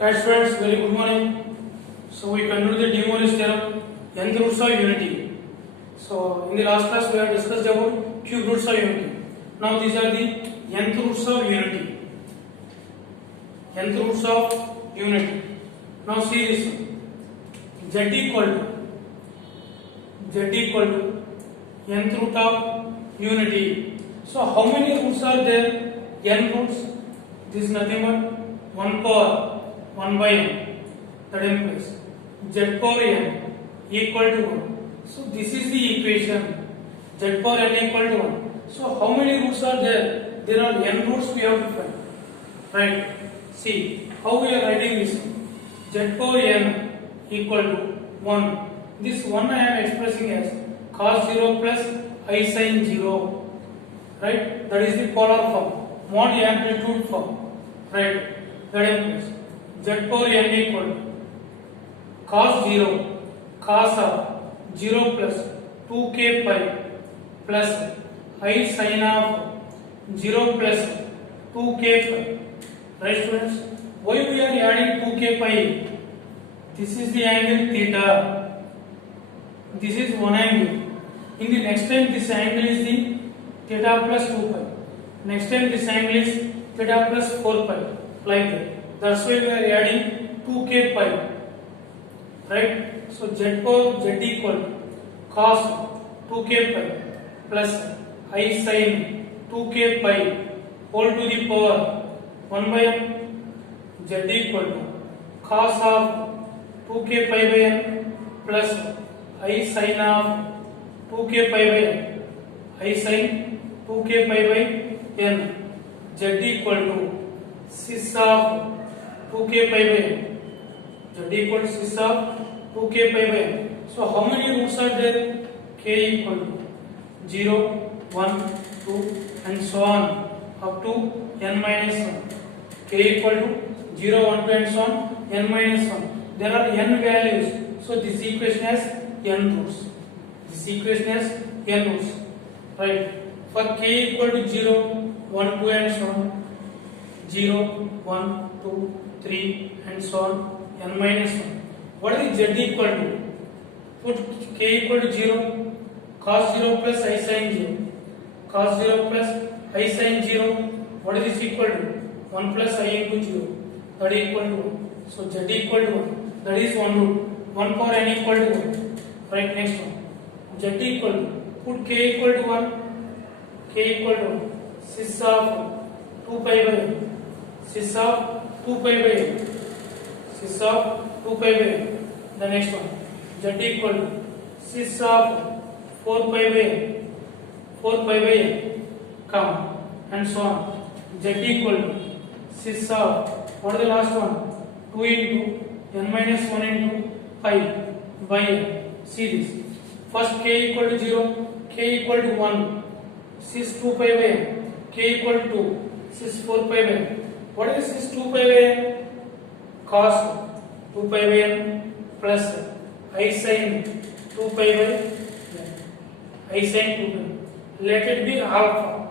Right students, very good morning. So we continue the De Moivre's theorem, nth roots of unity. So in the last class we have discussed about cube roots of unity. Now these are the nth roots of unity. Nth roots of unity. Now see this one. Z equal to nth root of unity. So how many roots are there? N roots. This is nothing but 1 power 1 by n. That implies z power n equal to 1. So this is the equation. Z power n equal to 1. So how many roots are there? There are n roots we have to find. Right? See how we are writing this. Z power n equal to 1. This 1 I am expressing as cos 0 plus I sin 0. Right? That is the polar form. Mod amplitude form. Right? That implies z power n equal to cos 0 cos of 0 plus 2k pi plus I sin of 0 plus 2k pi. Right students? Why we are adding 2k pi? This is the angle theta. This is one angle. In the next time this angle is the theta plus 2 pi. Next time this angle is theta plus 4 pi. Like that. That's why we are adding 2k pi. Right? So z equal to cos 2k pi plus I sin 2k pi whole to the power 1 by n. Z equal to cos of 2k pi by n plus I sin of 2k pi by n. I sin 2k pi by n. Z equal to cis of 2k pi by n. Z equal to cis of 2k pi by n. So how many roots are there? K equal to 0, 1, 2 and so on up to n minus 1. K equal to 0, 1, 2 and so on n minus 1. There are n values. So this equation has n roots. This equation has n roots. Right? For k equal to 0, 1, 2 and so on. 0, 1, 2, 3 and so on n minus 1. What is z equal to? Put k equal to 0, cos 0 plus I sin 0. Cos 0 plus I sin 0. What is this equal to? 1 plus I into 0. That is equal to 1. So z equal to 1. That is one root. 1 power n equal to 1. Right, next one. Z equal to, put k equal to 1. K equal to 1. Cis of 2 pi by n. Cis of 2 pi by n. Cis of 2 pi by n. The next one. Z equal to cis of 4 pi by n. 4 pi by n. Come. And so on. Z equal to cis of, what is the last one? 2 into n minus 1 into pi by n. See this. First k equal to 0. K equal to 1. Cis 2 pi by n. K equal to 2. Cis 4 pi by n. What is cis 2 pi by n? Cos 2 pi by n plus I sin 2 pi by n. I sin 2 pi. Let it be alpha.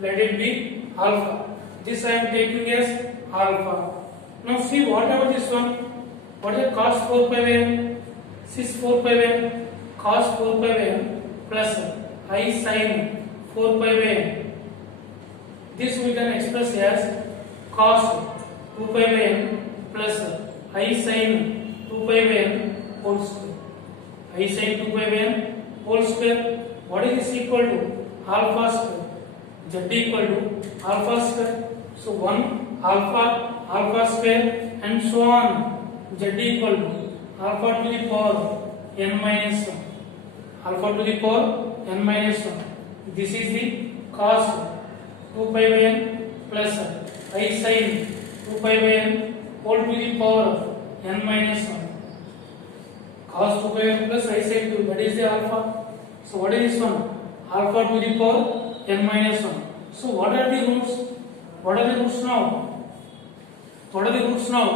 Let it be alpha. This I am taking as alpha. Now see what about this one? What is cos 4 pi by n? Cis 4 pi by n. Cos 4 pi by n plus I sin 4 pi by n. This we can express as cos 2 pi by n plus I sin 2 pi by n whole square. I sin 2 pi by n whole square. What is this equal to? Alpha square. Z equal to alpha square. So 1 alpha square and so on. Z equal to alpha to the power n minus 1. Alpha to the power n minus 1. This is the cos 2 pi by n plus I sin 2 pi by n whole to the power of n minus 1. Cos 2 pi by n plus I sin 2. That is the alpha. So what is this one? Alpha to the power n minus 1. So what are the roots? What are the roots now? What are the roots now?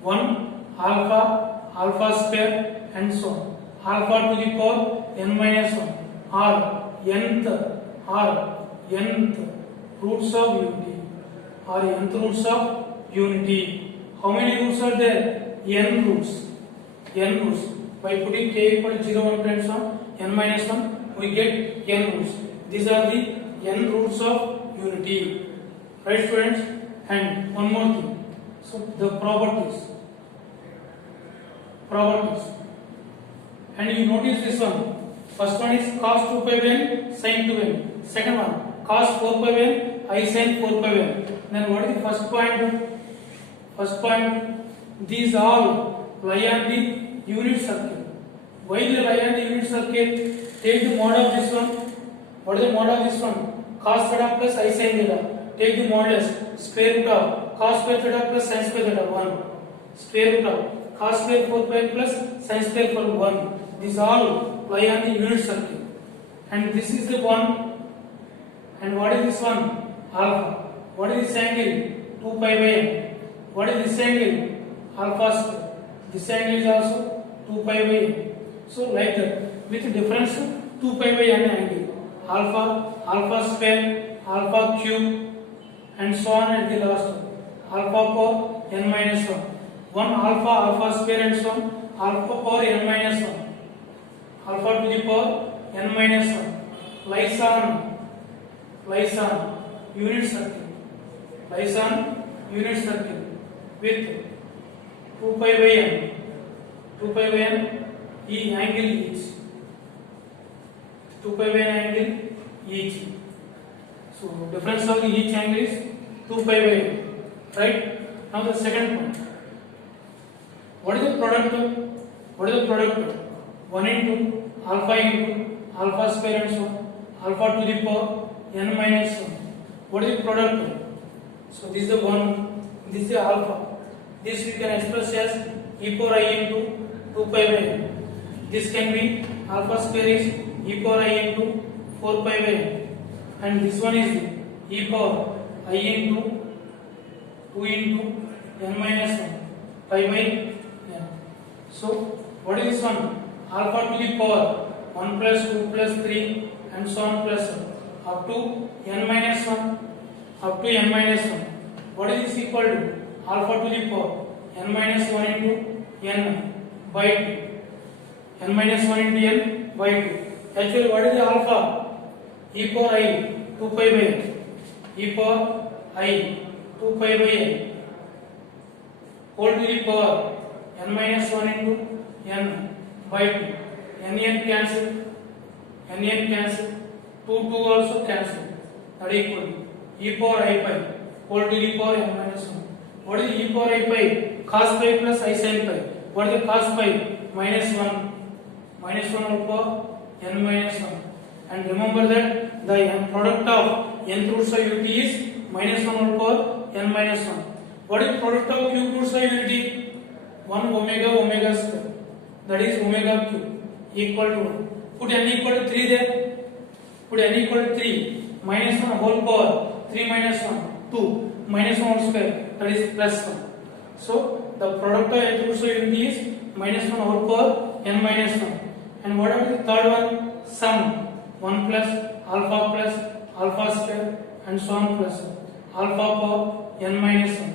1 alpha square and so on. Alpha to the power n minus 1 or nth roots of unity or nth roots of unity. How many roots are there? N roots. N roots. By putting k equal to 0, 1 and so on, n minus 1, we get n roots. These are the n roots of unity. Right, students? And one more thing. So the properties. And you notice this one. First one is cos 2 pi by n, sin 2n. Second one, cos 4 pi by n, I sin 4 pi by n. Then what is the first point? First point, these all lie on the unit circle. Why they lie on the unit circle? Take the mod of this one. What is the mod of this one? Cos theta plus I sin theta. Take the modulus. Square root of cos square theta plus sin square theta 1. Square root of cos square 4 pi plus sin square for 1. These all lie on the unit circle. And this is the one. And what is this one? Alpha. What is this angle? 2 pi by n. What is this angle? Alpha square. This angle is also 2 pi by n. So like that, with difference 2 pi by n angle. Alpha square, alpha cube, and so on at the last one. Alpha power n minus 1. 1 alpha square and so on. Alpha power n minus 1. Alpha to the power n minus 1. Lies on unit circle. Lies on unit circle with 2 pi by n. 2 pi by n angle each. 2 pi by n angle each. So difference of each angle is 2 pi by n. Right? Now the second point. What is the product of 1 into alpha square and so on, alpha to the power n minus 1. What is the product of? So this is the 1, this is the alpha. This we can express as e power I into 2 pi by n. This can be alpha square is e power I into 4 pi by n. And this one is e power I into 2 into n minus 1 pi by n. So what is this one? Alpha to the power 1 plus 2 plus 3 and so on plus 1 up to n minus 1. Up to n minus 1. What is this equal to? Alpha to the power n minus 1 into n by 2. N minus 1 into n by 2. Actually, what is the alpha? E power I 2 pi by n. E power I 2 pi by n. Whole to the power n minus 1 into n by 2. n cancel. n cancel. 2 also cancel. That equal to e power I pi whole to the power n minus 1. What is e power I pi? Cos pi plus I sin pi. What is the cos pi? Minus 1. Minus 1 whole power n minus 1. And remember that the product of nth roots of unity is minus 1 whole power n minus 1. What is product of cube roots of unity? 1 omega square. That is omega cube equal to 1. Put n equal to 3 there. Put n equal to 3. Minus 1 whole power 3 minus 1 2 minus 1 whole square, that is plus 1. So the product of nth roots of unity is minus 1 whole power n minus 1. And what is the third one? Sum 1 plus alpha square and so on plus 1. Alpha power n minus 1.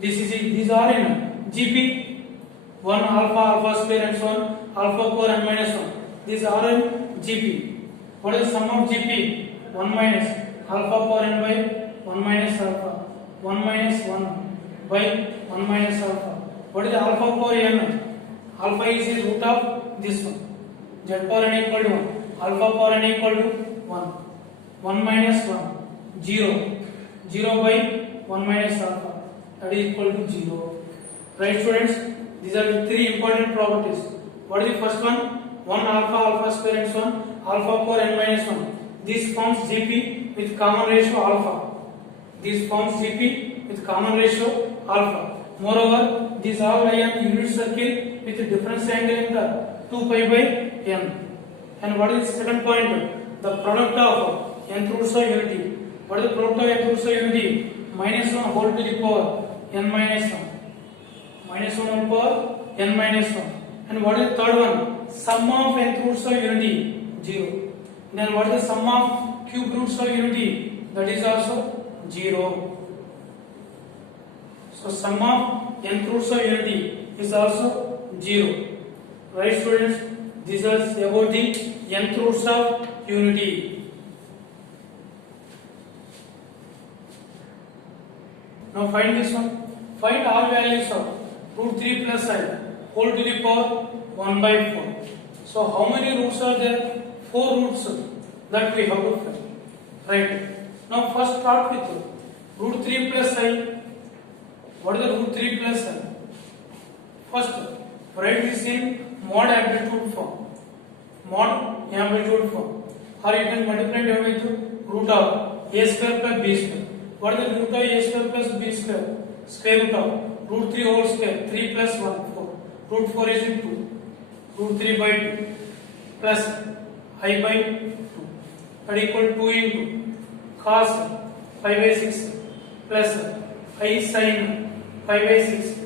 These are in GP 1 alpha square and so on, alpha power n minus 1. These are in GP. What is the sum of GP? 1 minus alpha power n by 1 minus alpha. 1 minus 1 by 1 minus alpha. What is the alpha power n? Alpha is the root of this one. Z power n equal to 1. Alpha power n equal to 1. 1 minus 1. 0. 0 by 1 minus alpha. That is equal to 0. Right, students? These are the three important properties. What is the first one? 1 alpha square and so on. Alpha power n minus 1. This forms GP with common ratio alpha. This forms GP with common ratio alpha. Moreover, these all lie on the unit circle with a difference angle in the 2 pi by n. And what is the second point? The product of nth roots of unity. What is the product of nth roots of unity? Minus 1 whole to the power n minus 1. Minus 1 whole power n minus 1. And what is the third one? Sum of nth roots of unity 0. Then what is the sum of cube roots of unity? That is also 0. So sum of nth roots of unity is also 0. Right students, this is about the nth roots of unity. Now find this one. Find all values of root 3 plus I whole to the power 1 by 4. So how many roots are there? 4 roots that we have to find. Right. Now first start with root 3 plus I. What is the root 3 plus I? First, write this in mod amplitude form. Mod amplitude form. Or you can multiply it with root of a square plus b square. What is the root of a square plus b square? Square root of root 3 whole square. 3 plus 1, 4. Root 4 is 2. Root 3 by 2 plus I by 2. That equal 2 into cos 5 by 6 plus I sin 5 by 6.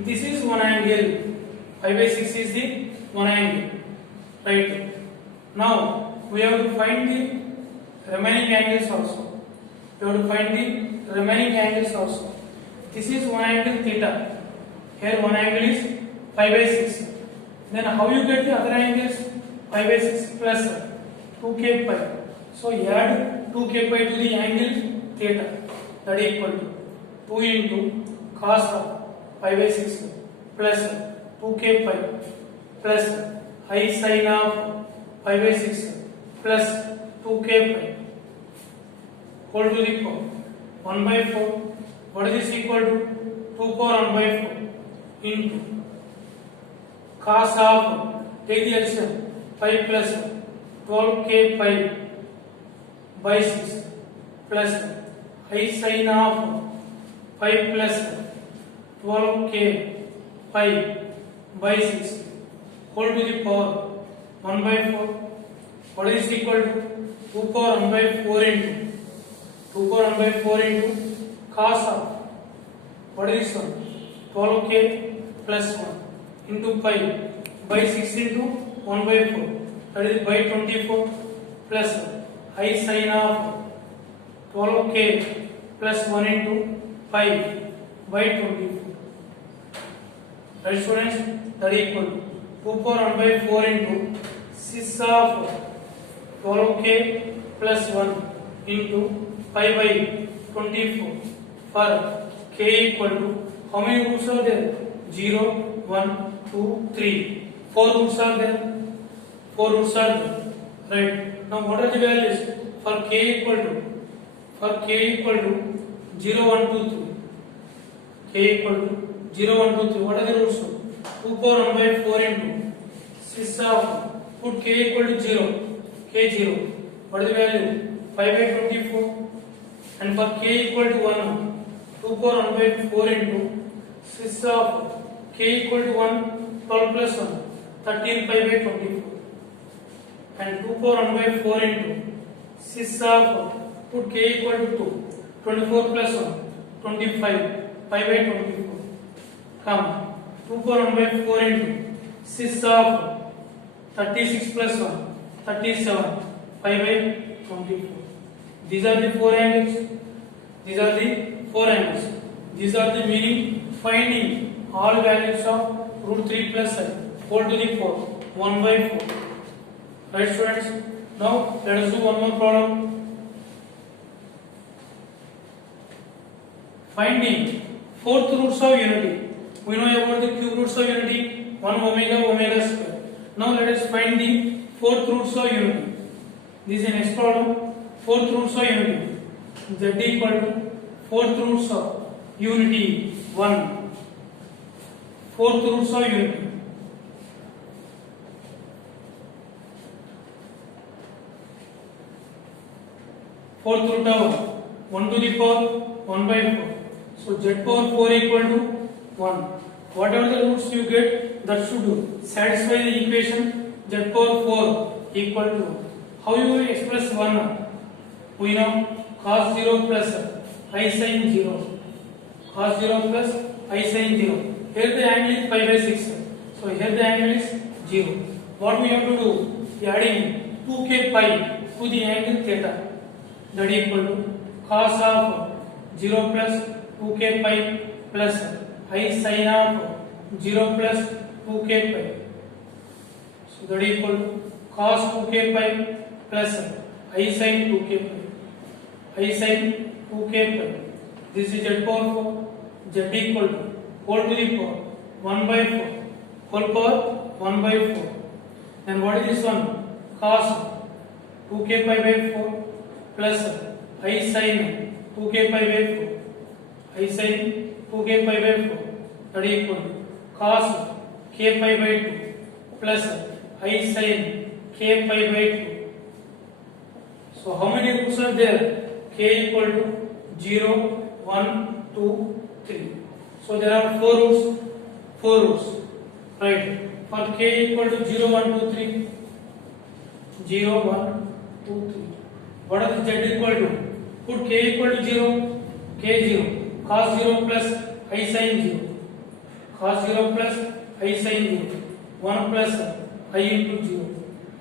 This is one angle. 5 by 6 is the one angle. Right. Now we have to find the remaining angles also. We have to find the remaining angles also. This is one angle theta. Here one angle is 5 by 6. Then how you get the other angles? 5 by 6 plus 2k pi. So you add 2k pi to the angle theta. That is equal to 2 into cos of 5 by 6 plus 2k pi plus I sin of 5 by 6 plus 2k pi whole to the power 1 by 4. What is this equal to? 2 power 1 by 4 into cos of, take the LCM, 5 plus 12k pi by 6 plus I sin of 5 plus 12k pi by 6 whole to the power 1 by 4. What is equal to? 2 power 1 by 4 into 2 power 1 by 4 into cos of, what is this one? 12k plus 1 into pi by 6 into 1 by 4. That is by 24 plus I sin of 12k plus 1 into pi by 24. Right students, that is equal to 2 power 1 by 4 into 6 of 12k plus 1 into pi by 24 for k equal to, how many roots are there? 0, 1, 2, 3. 4 roots are there. 4 roots are there. Right. Now what are the values? For k equal to 0, 1, 2, 3. K equal to 0, 1, 2, 3. What are the roots? 2 power 1 by 4 into 6 of, put k equal to 0. K 0. What is the value? 5 by 24. And for k equal to 1, 2 power 1 by 4 into 6 of k equal to 1, 12 plus 1, 13 pi by 24. And 2 power 1 by 4 into 6 of, put k equal to 2, 24 plus 1, 25 pi by 24. Come, 2 power 1 by 4 into 6 of 36 plus 1, 37 pi by 24. These are the 4 angles. These are the 4 angles. These are the meaning finding all values of root 3 plus I whole to the 4, 1 by 4. Right students? Now let us do one more problem. Finding fourth roots of unity. We know about the cube roots of unity, 1 omega square. Now let us find the fourth roots of unity. This is the next problem. Fourth roots of unity. Z equal to fourth roots of unity 1. Fourth roots of unity. Fourth root of 1 to the power 1 by 4. So z power 4 equal to 1. Whatever the roots you get, that should satisfy the equation z power 4 equal to 1. How you will express 1? We know cos 0 plus I sin 0. Cos 0 plus I sin 0. Here the angle is 5 by 6. So here the angle is 0. What we have to do? Adding 2k pi to the angle theta. That is equal to cos of 0 plus 2k pi plus I sin of 0 plus 2k pi. So that is equal to cos 2k pi plus I sin 2k pi. I sin 2k pi. This is z power 4. Z equal to whole to the power 1 by 4. Whole power 1 by 4. And what is this one? Cos 2k pi by 4 plus I sin 2k pi by 4. I sin 2k pi by 4. That is equal to cos k pi by 2 plus I sin k pi by 2. So how many roots are there? K equal to 0, 1, 2, 3. So there are 4 roots. 4 roots. Right. For k equal to 0, 1, 2, 3. 0, 1, 2, 3. What is z equal to? Put k equal to 0. K 0. Cos 0 plus I sin 0. Cos 0 plus I sin 0. 1 plus I into 0.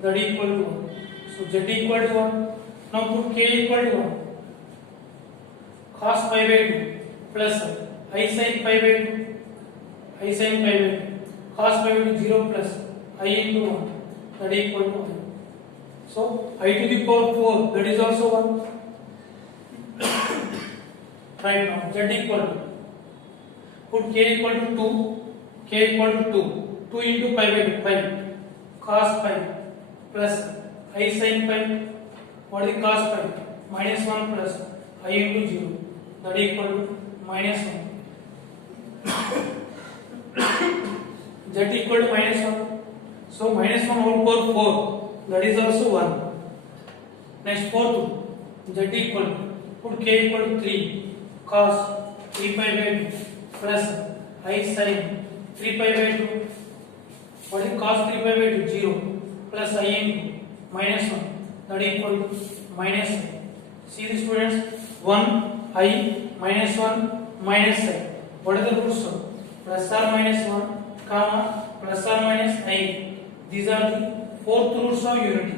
That equal to 1. So z equal to 1. Now put k equal to 1. Cos pi by 2 plus I sin pi by 2. I sin pi by 2. Cos pi by 2 0 plus I into 1. That equal to 1. So I to the power 4, that is also 1. Right now z equal to, put k equal to 2, k equal to 2. 2 into pi by 2, pi. Cos pi plus I sin pi. What is cos pi? Minus 1 plus I into 0. That equal to minus 1. Z equal to minus 1. So minus 1 whole power 4. That is also 1. Next 4 z equal to, put k equal to 3 cos 3 pi by 2 plus I sin 3 pi by 2. What is cos 3 pi by 2? 0 plus I into minus 1. That equal to minus I. See the students, 1 I minus 1 minus I. What are the roots of? Plus or minus 1 comma plus or minus I. These are the fourth roots of unity.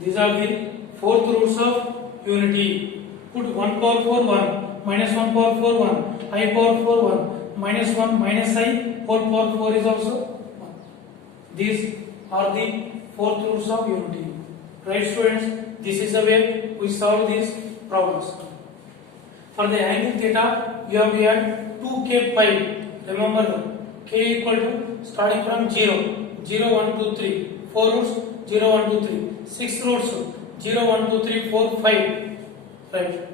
These are the fourth roots of unity. Put 1 power 4 1 minus 1 power 4 1 I power 4 1 minus 1 minus I whole power 4 is also 1. These are the fourth roots of unity. Right students, this is the way we solve these problems. For the angle theta, you have to add 2k pi. Remember k equal to, starting from 0, 0, 1, 2, 3, 4 roots, 0, 1, 2, 3, 6 roots, 0, 1, 2, 3, 4, 5. Right.